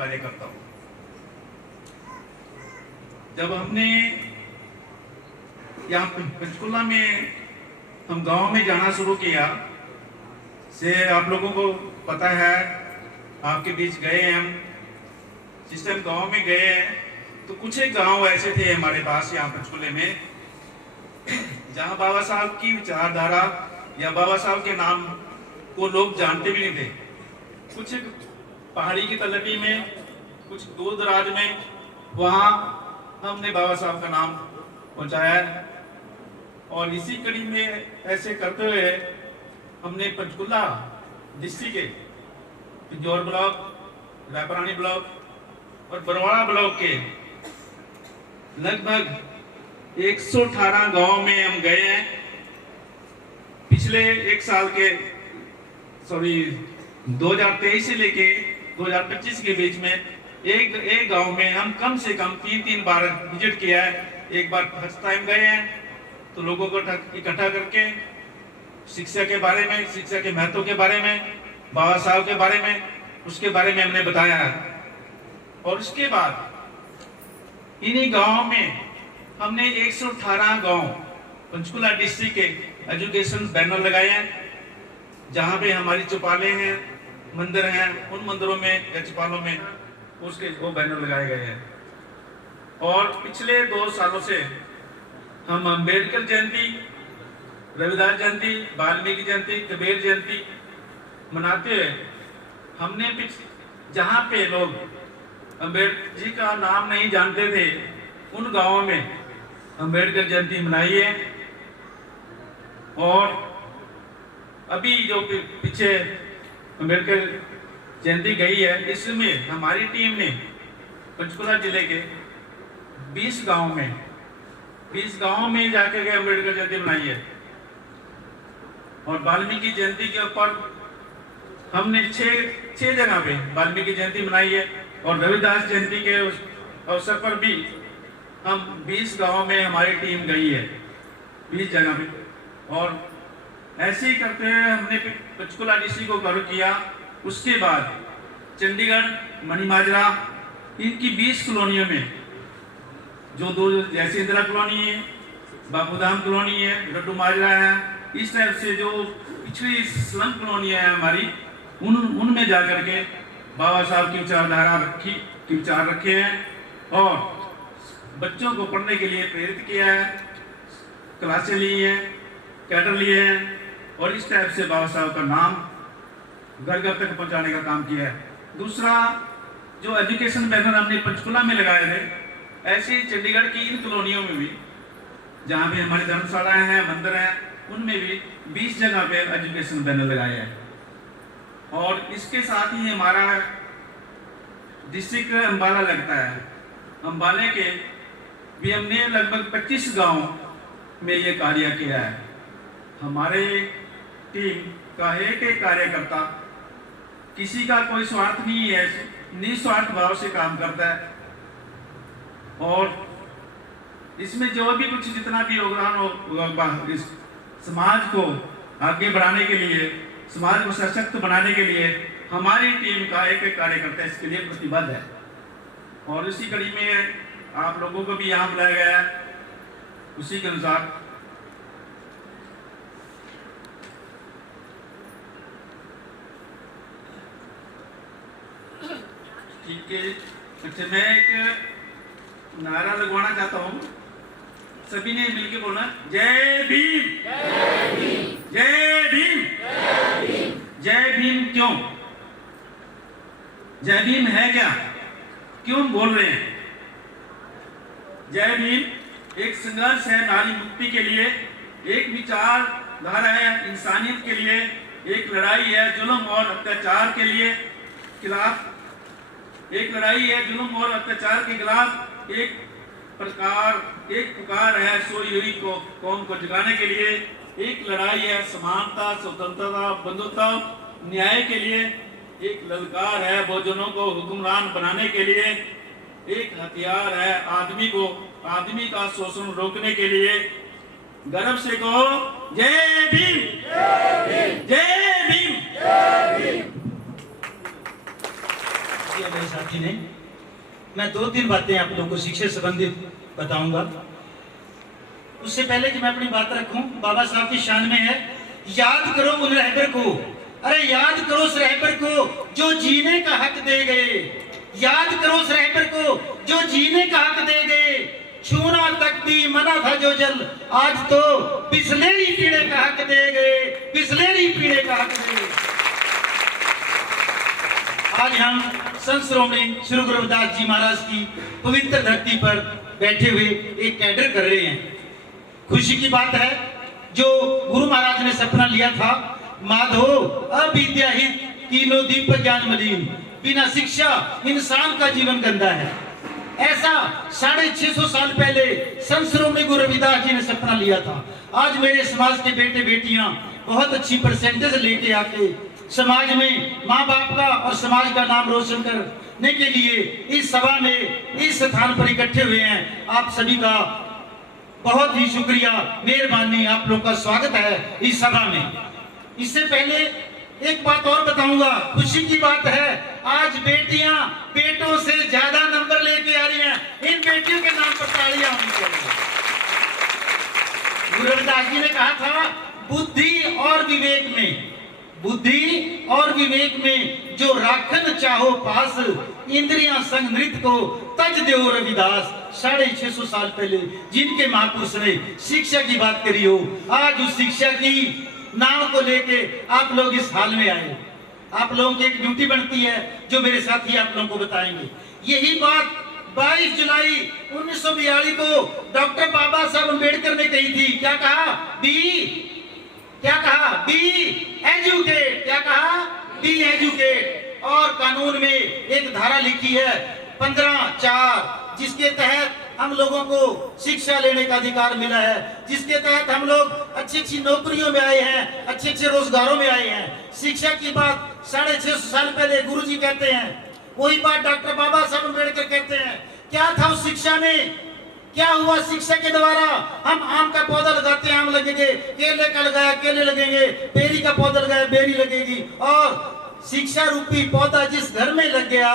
कार्यकर्ता हूँ। जब हमने यहाँ पंचकुला में हम गांव में जाना शुरू किया, से आप लोगों को पता है, आपके बीच गए हैं हम, जिस टाइम गांव में गए हैं तो कुछ एक गांव ऐसे थे हमारे पास यहाँ पंचकुले में, जहाँ बाबा साहब की विचारधारा या बाबा साहब के नाम को लोग जानते भी नहीं थे। कुछ पहाड़ी की तलहटी में, कुछ दूर दराज में, वहाँ हमने बाबा साहब का नाम पहुँचाया। और इसी कड़ी में ऐसे करते हुए हमने पंचकुला डिस्ट्रिक्ट के पिंजौर ब्लॉक, रायपुरानी ब्लॉक और बरवाड़ा ब्लॉक के लगभग 118 गांव में हम गए हैं। पिछले एक साल के 2023 से लेके 2025 के बीच में एक गांव में हम कम से कम 3 बार विजिट किया है। एक बार फर्स्ट टाइम गए हैं तो लोगों को इकट्ठा करके शिक्षा के बारे में, शिक्षा के महत्व के बारे में, बाबा साहब के बारे में, उसके बारे में हमने बताया है। और उसके बाद इन्हीं गांव में हमने 118 गांव पंचकुला डिस्ट्रिक्ट के एजुकेशन बैनर लगाए हैं, जहां पे हमारी चौपालें हैं, मंदिर हैं, उन मंदिरों में या चौपालों में उसके वो बैनर लगाए गए हैं। और पिछले 2 सालों से हम अम्बेडकर जयंती, रविदास जयंती, वाल्मीकि जयंती, कबीर जयंती मनाते हुए हमने जहाँ पे लोग अम्बेडकर जी का नाम नहीं जानते थे, उन गांवों में अम्बेडकर जयंती मनाई है। और अभी जो पीछे अम्बेडकर जयंती गई है, इसमें हमारी टीम ने पंचकुला जिले के 20 गांव में जाकर के अम्बेडकर जयंती मनाई है। और वाल्मीकि जयंती के ऊपर हमने 6 जगह पे वाल्मीकि जयंती मनाई है। और रविदास जयंती के अवसर पर भी हम 20 गांव में हमारी टीम गई है, 20 जगह पे। और ऐसे ही करते हुए हमने पंचकुला डिस्ट्रिक्ट को कवर किया। उसके बाद चंडीगढ़, मणिमाजरा, इनकी 20 कॉलोनियों में जो दो, जैसे इंदिरा कॉलोनी है, बापूधाम कॉलोनी है, लड्डू माजरा है, इस टाइप से जो पिछड़ी स्लम कॉलोनी है हमारी, उनमें जाकर के बाबा साहब की विचारधारा विचार रखे हैं और बच्चों को पढ़ने के लिए प्रेरित किया है, क्लासें ली हैं, कैडर लिए हैं और इस टाइप से बाबा साहब का नाम घर घर तक पहुंचाने का काम किया है। दूसरा, जो एजुकेशन बैनर हमने पंचकुला में लगाए थे, ऐसे ही चंडीगढ़ की इन कॉलोनियों में भी, जहाँ पे हमारी धर्मशालाएं हैं, मंदिर हैं, उनमें भी 20 जगह पे एजुकेशन बैनर लगाए हैं। और इसके साथ ही हमारा डिस्ट्रिक्ट अम्बाला लगता है। अम्बाले के भी हमने लगभग 25 गांव में ये कार्य किया है। हमारे टीम का एक कार्यकर्ता, किसी का कोई स्वार्थ नहीं है, निस्वार्थ भाव से काम करता है। और इसमें जो भी कुछ जितना भी योगदान हो, इस समाज को आगे बढ़ाने के लिए, समाज को सशक्त बनाने के लिए हमारी टीम का एक कार्यकर्ता इसके लिए प्रतिबद्ध है। और इसी कड़ी में आप लोगों को भी यहाँ बुलाया गया है। उसी के अनुसार ठीक है। अच्छा, मैं एक नारा लगवाना चाहता हूँ, सभी ने मिलकर बोलना, जय भीम, जय भीम, जय भीम, जय भीम। जय भीम क्यों? जय भीम है क्या? क्यों बोल रहे हैं? जय भीम एक संघर्ष है नारी मुक्ति के लिए, एक विचारधारा है इंसानियत के लिए, एक लड़ाई है जुल्म और अत्याचार के लिए खिलाफ, एक लड़ाई है जुल्म और अत्याचार के खिलाफ, एक पुकार है सोई हुई को कौम को जगाने के लिए, एक लड़ाई है समानता, स्वतंत्रता, बंधुता, न्याय के लिए, एक ललकार है बहुजनों को हुक्मरान बनाने के लिए, एक हथियार है आदमी का शोषण रोकने के लिए। गर्व से कहो, जय भीम, जय भीम, जय भीम, जय भीम। किया मेरे साथी ने। मैं 2-3 बातें आप लोगों को शिक्षा संबंधित बताऊंगा। उससे पहले कि मैं अपनी बात रखूं, बाबा साहब की शान में है, याद करो उन रहबर को, अरे याद करो उस रहबर को जो जीने का हक दे गए, याद करो उस रहबर को जो जीने का हक दे गए, छूना तक भी मना था जो जल, आज तो बिस्लेरी पीने का हक दे गए, बिस्लेरी पीने का हक दे गए। आज हम संत श्रोमणी श्री गुरु रविदास जी महाराज की पवित्र धरती पर बैठे हुए एक कैडर कर रहे हैं। खुशी की बात है, जो गुरु महाराज ने सपना लिया था, माधो अविद्याहीन तीनों दीप ज्ञान मलिन, बिना शिक्षा इंसान का जीवन गंदा है, ऐसा 650 साल पहले संत श्रोमणी गुरु रविदास जी ने सपना लिया था। आज मेरे समाज के बेटे बेटियां बहुत अच्छी परसेंटेज लेके आके समाज में माँ बाप का और समाज का नाम रोशन करने के लिए इस सभा में इस स्थान पर इकट्ठे हुए हैं। आप सभी का बहुत ही शुक्रिया, मेहरबानी, आप लोग का स्वागत है इस सभा में। इससे पहले एक बात और बताऊंगा, खुशी की बात है, आज बेटियां बेटों से ज्यादा नंबर लेके आ रही हैं। इन बेटियों के नाम पर तालियां होनी चाहिए। गुरु रविदास जी ने कहा था, बुद्धि और विवेक में, बुद्धि और विवेक में जो राखन चाहो पास, इंद्रियां संग नृत्य को तज देओ रविदास। 650 साल पहले जिनके महापुरुष ने शिक्षा की बात करी हो, आज उस शिक्षा की नाम को लेके आप लोग इस हाल में आए। आप लोगों की एक ड्यूटी बनती है जो मेरे साथी आप लोगों को बताएंगे। यही बात 22 जुलाई 1942 को डॉक्टर बाबा साहब अम्बेडकर ने कही थी। क्या कहा? क्या कहा? Be educate. क्या कहा? Be educate. और कानून में एक धारा लिखी है 15(4), जिसके तहत हम लोगों को शिक्षा लेने का अधिकार मिला है, जिसके तहत हम लोग अच्छी नौकरियों में आए हैं, अच्छे रोजगारों में आए हैं। शिक्षा की बात 650 साल पहले गुरुजी कहते हैं, वही बात डॉक्टर बाबा साहब अम्बेडकर कहते हैं। क्या था उस शिक्षा में? क्या हुआ शिक्षा के द्वारा? हम आम का पौधा लगाते हैं, आम लगेंगे, केले का लगाया केले लगेंगे, बेरी का पौधा लगाया बेरी लगेगी। और शिक्षा रूपी पौधा जिस घर में लग गया,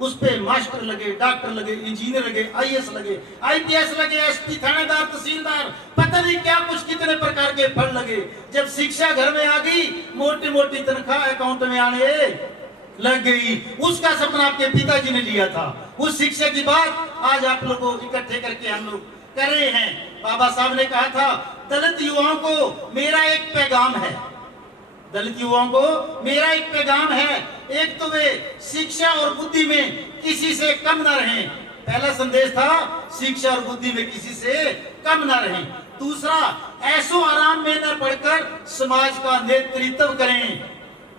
उस पे मास्टर लगे, डॉक्टर लगे, इंजीनियर लगे, आईएएस लगे, आईपीएस लगे, एसपी, थानेदार, तहसीलदार, पता नहीं क्या कुछ कितने प्रकार के फल लगे। जब शिक्षा घर में आ गई, मोटी मोटी तनख्वाह अकाउंट में आने लग गई। उसका सपना आपके पिताजी ने लिया था। उस शिक्षा की बात आज आप लोगों को इकट्ठे करके हम लोग कर रहे हैं। बाबा साहब ने कहा था, दलित युवाओं को मेरा एक पैगाम है, दलित युवाओं को मेरा एक पैगाम है। एक तो वे शिक्षा और बुद्धि में किसी से कम ना रहें। पहला संदेश था, शिक्षा और बुद्धि में किसी से कम ना रहें। दूसरा, ऐसो आराम में न पढ़कर समाज का नेतृत्व करें।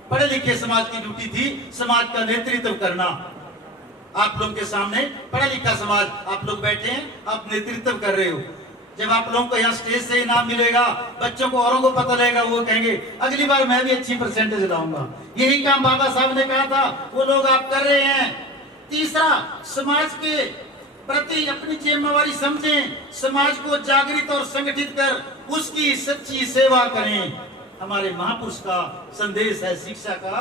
पढ़े लिखे समाज की ड्यूटी थी समाज का नेतृत्व करना। आप लोगों के सामने पढ़ा लिखा समाज आप लोग बैठे हैं, आप नेतृत्व कर रहे हो। जब आप लोगों को यहाँ स्टेज से इनाम मिलेगा, बच्चों को औरों को पता लगेगा, वो कहेंगे अगली बार मैं भी अच्छी परसेंटेज लाऊंगा। यही काम बाबा साहब ने कहा था, वो लोग आप कर रहे हैं। तीसरा, समाज के प्रति अपनी जिम्मेवारी समझें, समाज को जागृत और संगठित कर उसकी सच्ची सेवा करें। हमारे महापुरुष का संदेश है शिक्षा का।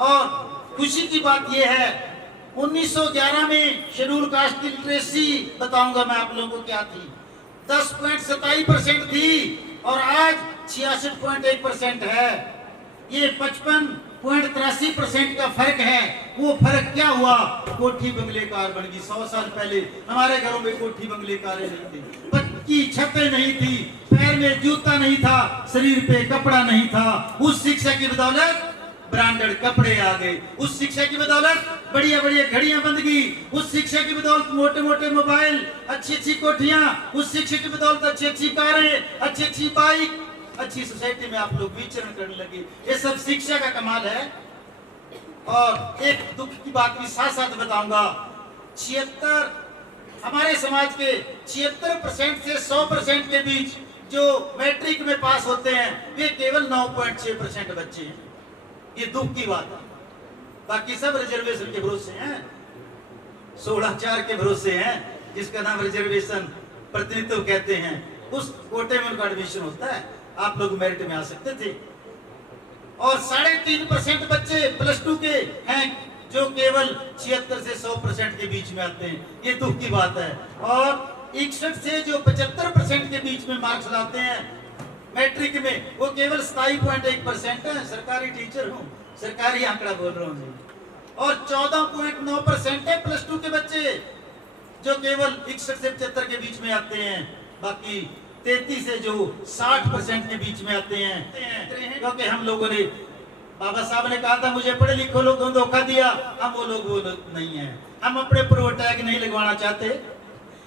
और खुशी की बात यह है, 1911 में शेड्यूल कास्ट की लिटरेसी बताऊंगा मैं आप लोगों को क्या थी, 10.27% थी और आज 66.1% है। ये 55.83% का फर्क है। वो फर्क क्या हुआ? कोठी बंगले कार बन गई। 100 साल पहले हमारे घरों में कोठी बंगले कारें नहीं थी, पक्की छतें नहीं थी, पैर में जूता नहीं था, शरीर पे कपड़ा नहीं था। उस शिक्षा की बदौलत ब्रांडेड कपड़े आ गए। उस शिक्षा की बदौलत बढ़िया बढ़िया घड़ियां बन गई। उस शिक्षा की बदौलत मोटे मोटे मोबाइल, अच्छी अच्छी कोठियां, उस शिक्षा की बदौलत अच्छी अच्छी कारें, अच्छी अच्छी बाइक, अच्छी सोसाइटी में आप लोग विचरण करने लगे। ये सब शिक्षा का कमाल है। और एक दुख की बात भी साथ साथ बताऊंगा, 76 हमारे समाज के 76% से 100% के बीच जो मैट्रिक में पास होते हैं, वे केवल 9.6% बच्चे हैं। ये दुख की बात है। बाकी सब रिजर्वेशन के भरोसे हैं, 16(4) के भरोसे हैं, जिसका नाम रिजर्वेशन प्रतिनिधित्व कहते हैं। उस कोटे में उनका एडमिशन होता है, आप लोग मेरिट में आ सकते थे। और 3.5% बच्चे +2 के हैं जो केवल 76 से 100% के बीच में आते हैं। ये दुख की बात है। और 61 से जो 75% के बीच में मार्क्स लाते हैं मैट्रिक में, वो केवल 27.1% है। सरकारी टीचर हूँ, सरकारी आंकड़ा बोल रहा हूँ। और 14.9% है प्लस 2 के बच्चे, जो केवल 61 से 75 के बीच में आते हैं। बाकी 33 से जो 60% के बीच में आते हैं। क्योंकि हम लोगों ने, बाबा साहब ने कहा था मुझे पढ़े लिखो लोगों ने धोखा दिया, हम वो लोग नहीं है। हम अपने पर वो टैग नहीं लगवाना चाहते,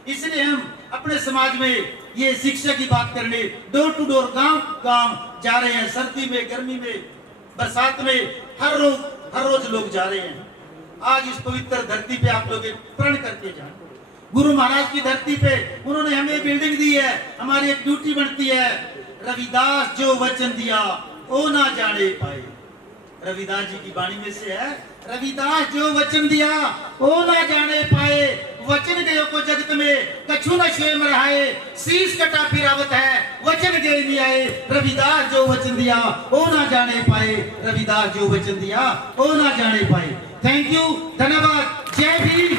इसलिए हम अपने समाज में ये शिक्षा की बात करने डोर टू डोर, गांव गांव जा रहे हैं। सर्दी में, गर्मी में, बरसात में, हर रोज लोग जा रहे हैं। आज इस पवित्र धरती पे आप लोग प्रण करके जाए। गुरु महाराज की धरती पे उन्होंने हमें बिल्डिंग दी है, हमारी एक ड्यूटी बनती है। रविदास जो वचन दिया ओ ना जाने पाए, रविदास जी की वाणी में से है। रविदास जो वचन दिया ओ ना जाने पाए, वचन गयो को जगत में कछु न क्षेम रहाए। शीश कटा फिरावत है वचन गए नहीं आए, रविदास जो वचन दिया ओ ना जाने पाए, रविदास जो वचन दिया ओ ना जाने पाए। थैंक यू, धन्यवाद। जय भीम।